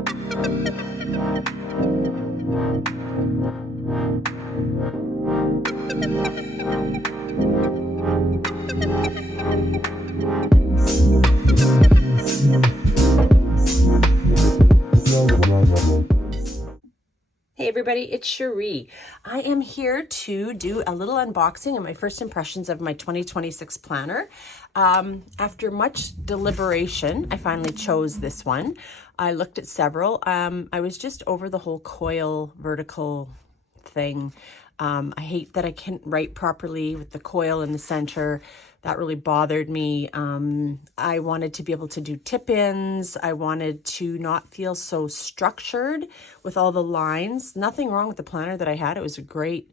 Hey everybody, it's Cherie. I am here to do a little unboxing and my first impressions of my 2026 planner. After much deliberation, I finally chose this one. I looked at several. I was just over the whole coil vertical thing. I hate that I can't write properly with the coil in the center. That really bothered me. I wanted to be able to do tip-ins. I wanted to not feel so structured with all the lines. Nothing wrong with the planner that I had. It was a great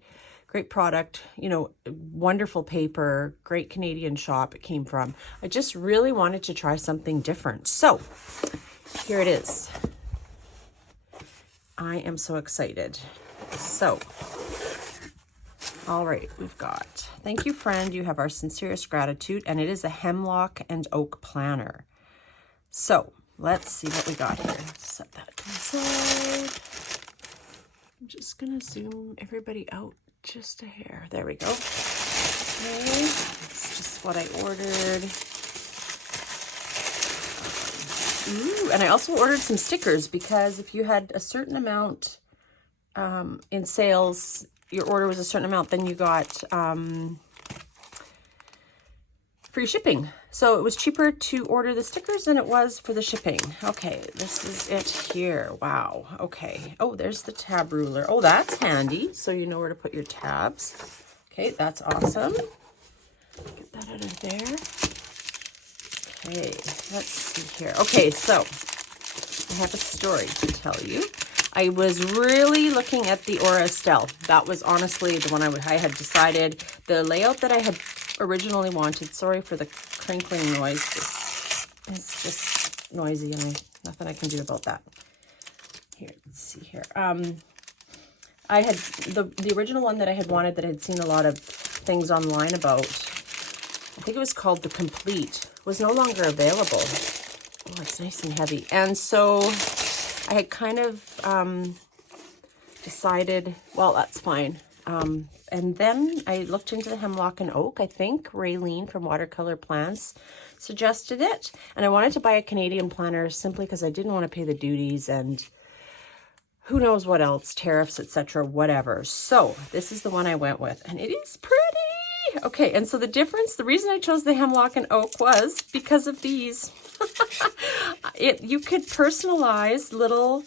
product, you know, wonderful paper, great Canadian shop it came from. I just really wanted to try something different. So here it is. I am so excited. So, all right, we've got, thank you, friend. You have our sincerest gratitude, and it is a Hemlock and Oak Planner. So let's see what we got here. Set that to the side. I'm just gonna zoom everybody out just a hair. There we go. Okay, it's just what I ordered. Ooh, and I also ordered some stickers because if you had a certain amount in sales, your order was a certain amount, then you got free shipping. So it was cheaper to order the stickers than it was for the shipping. Okay, this is it here. Wow. Okay. Oh, there's the tab ruler. Oh, that's handy. So you know where to put your tabs. Okay, that's awesome. Get that out of there. Okay, let's see here. Okay, so I have a story to tell you. I was really looking at the Aura Estelle. That was honestly the one I had decided. The layout that I had originally wanted, sorry for the crinkling noise, it's just noisy and nothing I can do about that. Here, let's see here. I had the original one that I had wanted, that I had seen a lot of things online about. I think it was called The Complete, was no longer available. Oh, it's nice and heavy. And so I had kind of decided, well, that's fine. And then I looked into the Hemlock and Oak. I think Raylene from Watercolor Plants suggested it. And I wanted to buy a Canadian planner simply because I didn't want to pay the duties and who knows what else, tariffs, etc., whatever. So this is the one I went with, and it is pretty. Okay, and so the difference, the reason I chose the Hemlock and Oak was because of these. You could personalize little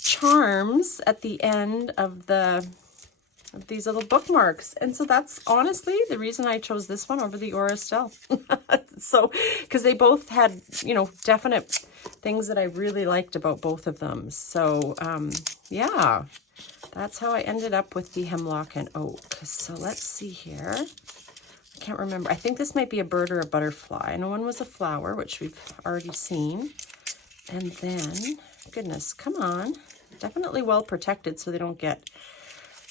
charms at the end of these little bookmarks, and so that's honestly the reason I chose this one over the Aura Estelle. So because they both had, you know, definite things that I really liked about both of them. So yeah, that's how I ended up with the Hemlock and Oak. So let's see here. I can't remember. I think this might be a bird or a butterfly. I know one was a flower, which we've already seen. And then, goodness, come on. Definitely well protected so they don't get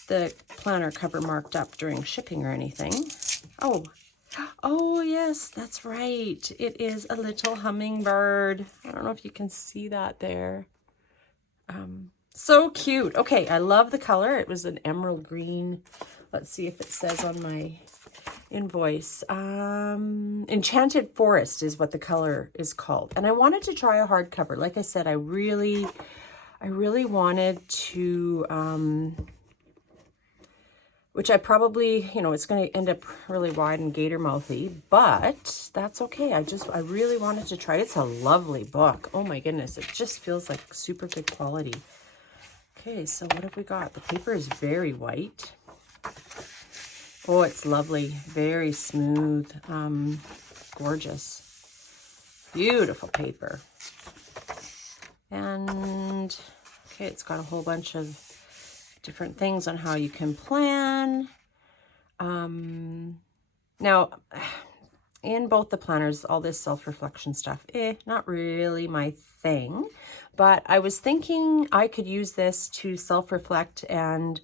the planner cover marked up during shipping or anything. Oh yes, that's right. It is a little hummingbird. I don't know if you can see that there. So cute. Okay, I love the color. It was an emerald green. Let's see if it says on my invoice. Enchanted Forest is what the color is called. And I wanted to try a hardcover. Like I said, I really wanted to, which I probably, you know, it's going to end up really wide and gator mouthy, but that's okay. I really wanted to try it. It's a lovely book. Oh my goodness. It just feels like super good quality. Okay, so what have we got? The paper is very white. Oh, it's lovely. Very smooth. Gorgeous. Beautiful paper. And, okay, it's got a whole bunch of different things on how you can plan. Now, in both the planners, all this self-reflection stuff, not really my thing. But I was thinking I could use this to self-reflect and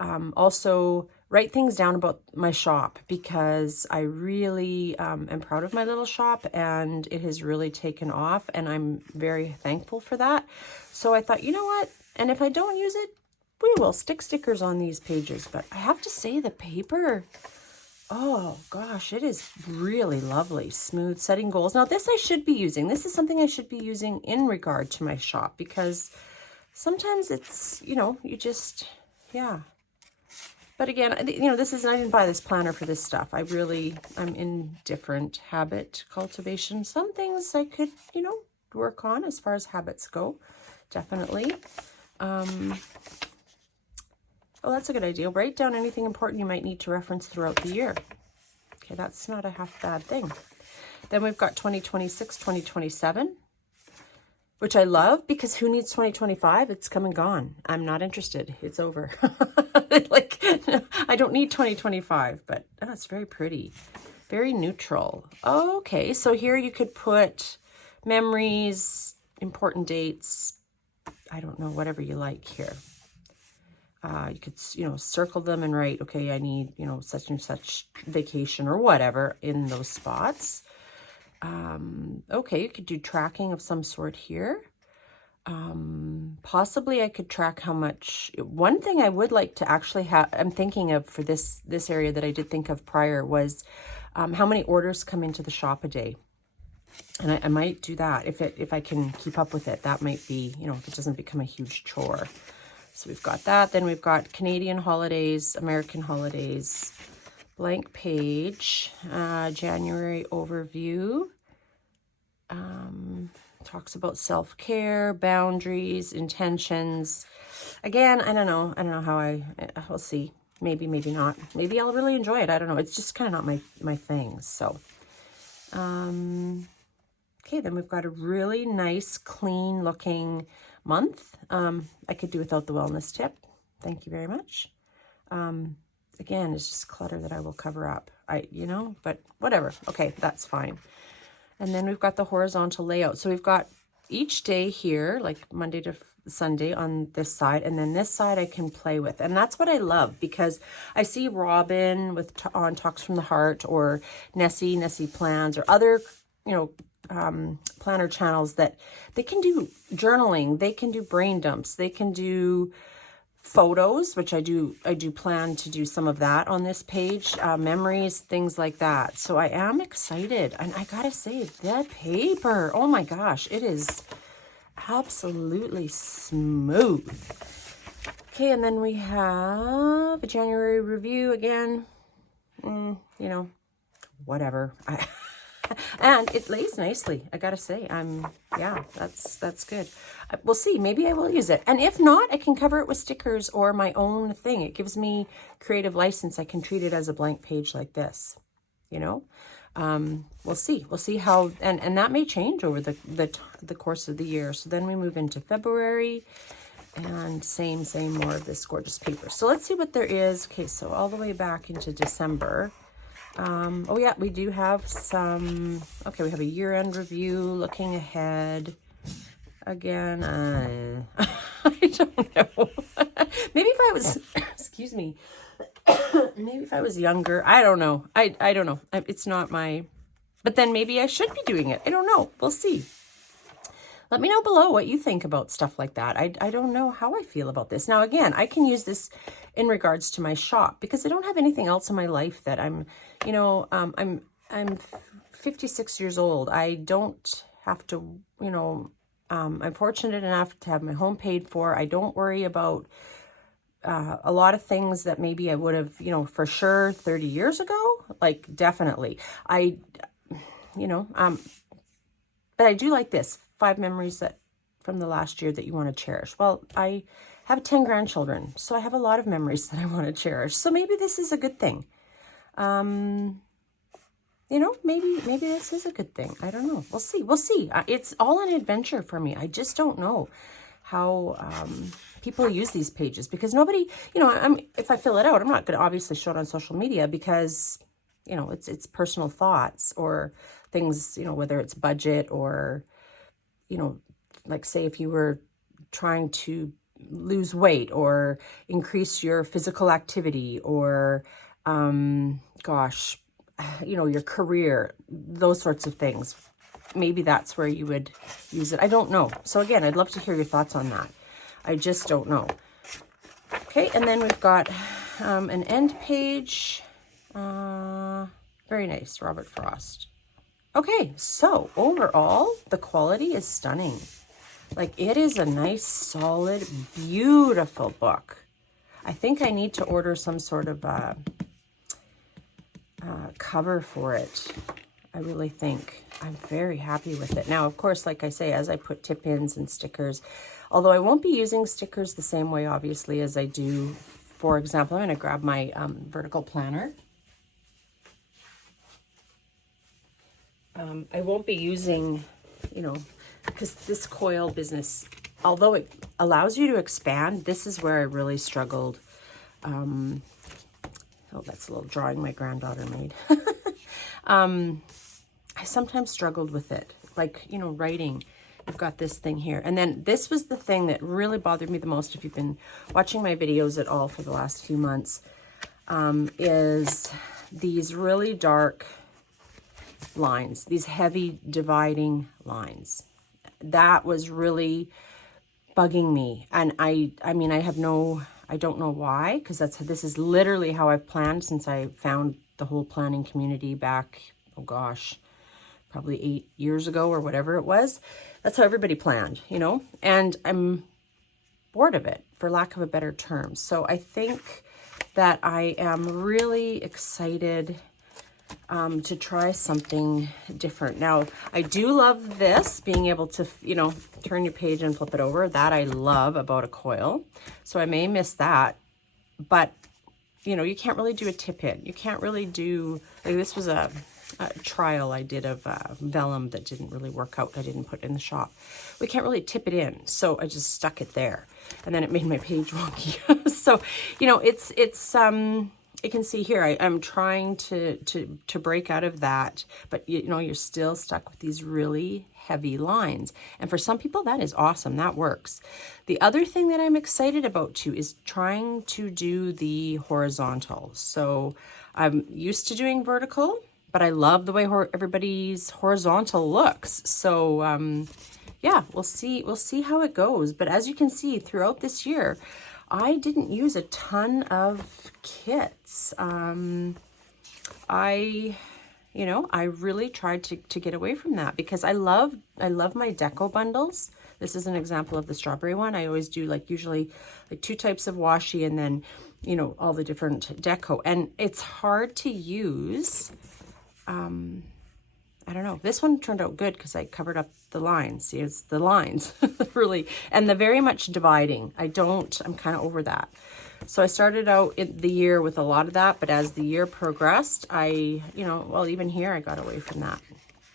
also write things down about my shop, because I really am proud of my little shop, and it has really taken off, and I'm very thankful for that. So I thought, you know what? And if I don't use it, we will stick stickers on these pages. But I have to say, the paper, oh gosh, it is really lovely. Smooth, setting goals. Now this I should be using. This is something I should be using in regard to my shop, because sometimes it's, you know, you just, yeah. But again, you know, this is, I didn't buy this planner for this stuff. I'm in different habit cultivation. Some things I could, you know, work on as far as habits go. Definitely. Oh, that's a good idea. Write down anything important you might need to reference throughout the year. Okay, that's not a half bad thing. Then we've got 2026, 2027, which I love, because who needs 2025? It's come and gone. I'm not interested. It's over. Like, I don't need 2025, but oh, it's very pretty. Very neutral. Okay, so here you could put memories, important dates, I don't know, whatever you like here. You could, you know, circle them and write, okay, I need, you know, such and such vacation or whatever in those spots. Okay, you could do tracking of some sort here. Possibly I could track how much. One thing I would like to actually have, I'm thinking of for this area that I did think of prior, was how many orders come into the shop a day. And I might do that if I can keep up with it. That might be, you know, if it doesn't become a huge chore. So we've got that. Then we've got Canadian holidays, American holidays, blank page, January overview. Talks about self-care, boundaries, intentions. Again, I don't know how we'll see. Maybe, maybe not. Maybe I'll really enjoy it. I don't know. It's just kind of not my thing. So, okay, then we've got a really nice, clean looking month. I could do without the wellness tip. Thank you very much. Again, it's just clutter that I will cover up. You know, but whatever. Okay, that's fine. And then we've got the horizontal layout. So we've got each day here, like Monday to Sunday on this side, and then this side I can play with. And that's what I love, because I see Robin on Talks from the Heart, or Nessie Plans, or other, you know, planner channels that they can do journaling, they can do brain dumps, they can do photos, which I do plan to do some of that on this page, memories, things like that. So I am excited, and I gotta say, that paper, oh my gosh, it is absolutely smooth. Okay, and then we have a January review again. You know, whatever. And it lays nicely, I gotta say. Yeah, that's good. We'll see. Maybe I will use it. And if not, I can cover it with stickers or my own thing. It gives me creative license. I can treat it as a blank page like this, you know? We'll see. We'll see how, and that may change over the course of the year. So then we move into February, and same, more of this gorgeous paper. So let's see what there is. Okay, so all the way back into December. Oh yeah, we do have some, okay, we have a year-end review, looking ahead. Again, I don't know. Maybe if I was, excuse me, maybe if I was younger, I don't know. I don't know. It's not my, but then maybe I should be doing it. I don't know. We'll see. Let me know below what you think about stuff like that. I don't know how I feel about this. Now, again, I can use this in regards to my shop, because I don't have anything else in my life that I'm, you know, I'm 56 years old. I don't have to, you know, I'm fortunate enough to have my home paid for. I don't worry about a lot of things that maybe I would have, you know, for sure 30 years ago, like definitely. You know, but I do like this. 5 memories that from the last year that you want to cherish. Well, I have 10 grandchildren, so I have a lot of memories that I want to cherish. So maybe this is a good thing. You know, maybe this is a good thing. I don't know. We'll see. We'll see. It's all an adventure for me. I just don't know how people use these pages, because nobody, you know, if I fill it out, I'm not going to obviously show it on social media, because, you know, it's personal thoughts or things, you know, whether it's budget or, you know, like say if you were trying to lose weight or increase your physical activity or, gosh, you know, your career, those sorts of things. Maybe that's where you would use it. I don't know. So again, I'd love to hear your thoughts on that. I just don't know. Okay, and then we've got an end page. Very nice, Robert Frost. Okay, so overall, the quality is stunning. Like, it is a nice, solid, beautiful book. I think I need to order some sort of cover for it. I really think. I'm very happy with it. Now, of course, like I say, as I put tip ins and stickers, although I won't be using stickers the same way, obviously, as I do, for example, I'm going to grab my vertical planner. I won't be using, you know, because this coil business, although it allows you to expand, this is where I really struggled. Oh, that's a little drawing my granddaughter made. I sometimes struggled with it, like, you know, writing. You've got this thing here. And then this was the thing that really bothered me the most, if you've been watching my videos at all for the last few months, is these really dark lines, these heavy dividing lines. That was really bugging me. And I mean, I don't know why, because this is literally how I've planned since I found the whole planning community back, oh gosh, probably 8 years ago or whatever it was. That's how everybody planned, you know, and I'm bored of it, for lack of a better term. So I think that I am really excited to try something different. Now, I do love this, being able to, you know, turn your page and flip it over. That I love about a coil. So I may miss that, but, you know, you can't really do a tip in. You can't really do, like, this was a trial I did of vellum that didn't really work out. I didn't put it in the shop. We can't really tip it in, so I just stuck it there, and then it made my page wonky. So, you know, it's you can see here, I'm trying to break out of that, but you know, you're still stuck with these really heavy lines. And for some people, that is awesome. That works. The other thing that I'm excited about too is trying to do the horizontal. So I'm used to doing vertical, but I love the way everybody's horizontal looks. So yeah, we'll see how it goes. But as you can see, throughout this year, I didn't use a ton of kits. I really tried to get away from that, because I love my deco bundles. This is an example of the strawberry one. I always do usually 2 types of washi, and then, you know, all the different deco. And it's hard to use. I don't know. This one turned out good because I covered up the lines. See, it's the lines really, and the very much dividing. I'm kind of over that. So I started out in the year with a lot of that, but as the year progressed, well, even here I got away from that.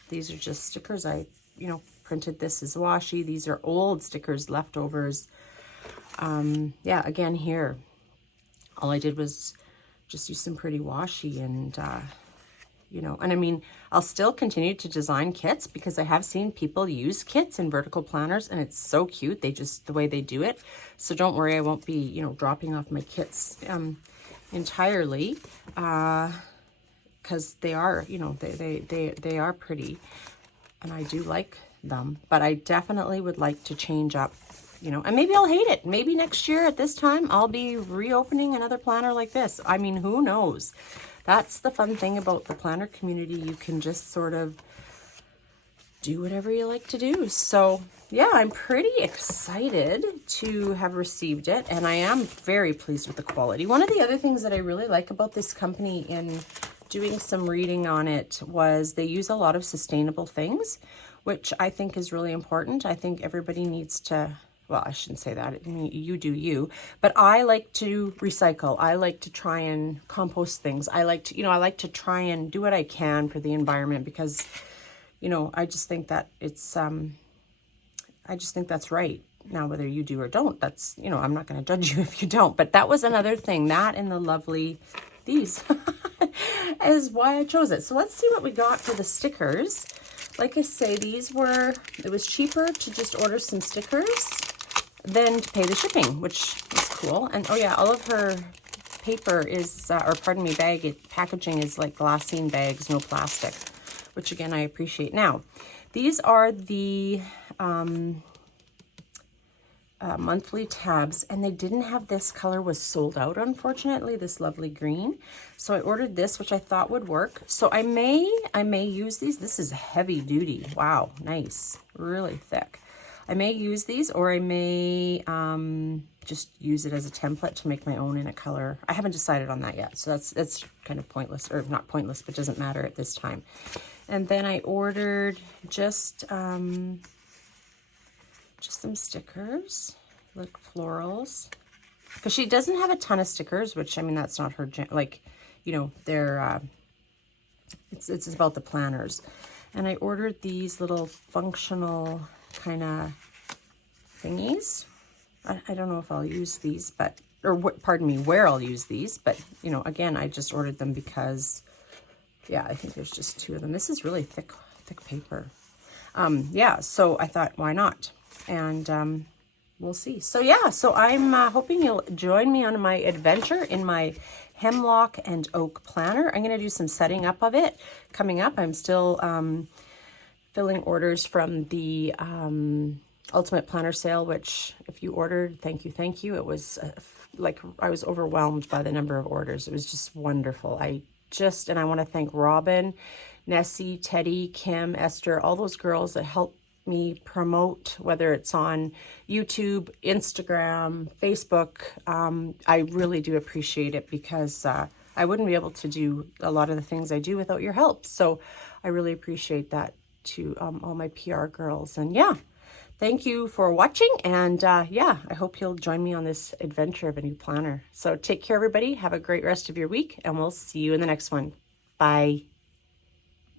These are just stickers. I, printed this as washi. These are old stickers, leftovers. Yeah, again here, all I did was just use some pretty washi, and and I mean, I'll still continue to design kits because I have seen people use kits in vertical planners, and it's so cute. The way they do it. So don't worry, I won't be, dropping off my kits entirely, because they are, they are pretty, and I do like them, but I definitely would like to change up, and maybe I'll hate it. Maybe next year at this time, I'll be reopening another planner like this. I mean, who knows? That's the fun thing about the planner community. You can just sort of do whatever you like to do. So yeah, I'm pretty excited to have received it, and I am very pleased with the quality. One of the other things that I really like about this company, in doing some reading on it, was they use a lot of sustainable things, which I think is really important. I think everybody needs to, well, I shouldn't say that. I mean, you do you, but I like to recycle. I like to try and compost things. I like to, I like to try and do what I can for the environment, because, I just think that it's, I just think that's right. Now, whether you do or don't, that's, I'm not going to judge you if you don't, but that was another thing, that and the lovely, these is why I chose it. So let's see what we got for the stickers. Like I say, it was cheaper to just order some stickers. then to pay the shipping, which is cool. And oh yeah, all of her paper is, or pardon me, packaging is like glassine bags, no plastic, which again, I appreciate. Now, these are the monthly tabs, and they didn't have this color, was sold out, unfortunately, this lovely green. So I ordered this, which I thought would work. So I may use these. This is heavy duty. Wow, nice, really thick. I may use these, or I may just use it as a template to make my own in a color. I haven't decided on that yet, so that's kind of pointless, or not pointless, but doesn't matter at this time. And then I ordered just some stickers, like florals, because she doesn't have a ton of stickers, which, I mean, that's not her, like, you know, they're, it's about the planners. And I ordered these little functional kind of thingies. I don't know if I'll use these, but, or pardon me, where I'll use these, but, you know, again, I just ordered them because, yeah, I think there's just 2 of them. This is really thick paper. Yeah, so I thought, why not? And we'll see. So yeah, so I'm hoping you'll join me on my adventure in my Hemlock and Oak Planner. I'm going to do some setting up of it coming up. I'm still filling orders from the Ultimate Planner sale, which if you ordered, thank you. It was like, I was overwhelmed by the number of orders. It was just wonderful. And I want to thank Robin, Nessie, Teddy, Kim, Esther, all those girls that helped me promote, whether it's on YouTube, Instagram, Facebook. I really do appreciate it, because I wouldn't be able to do a lot of the things I do without your help. So I really appreciate that to all my PR girls. And yeah, thank you for watching. And yeah, I hope you'll join me on this adventure of a new planner. So take care, everybody. Have a great rest of your week, and we'll see you in the next one. Bye.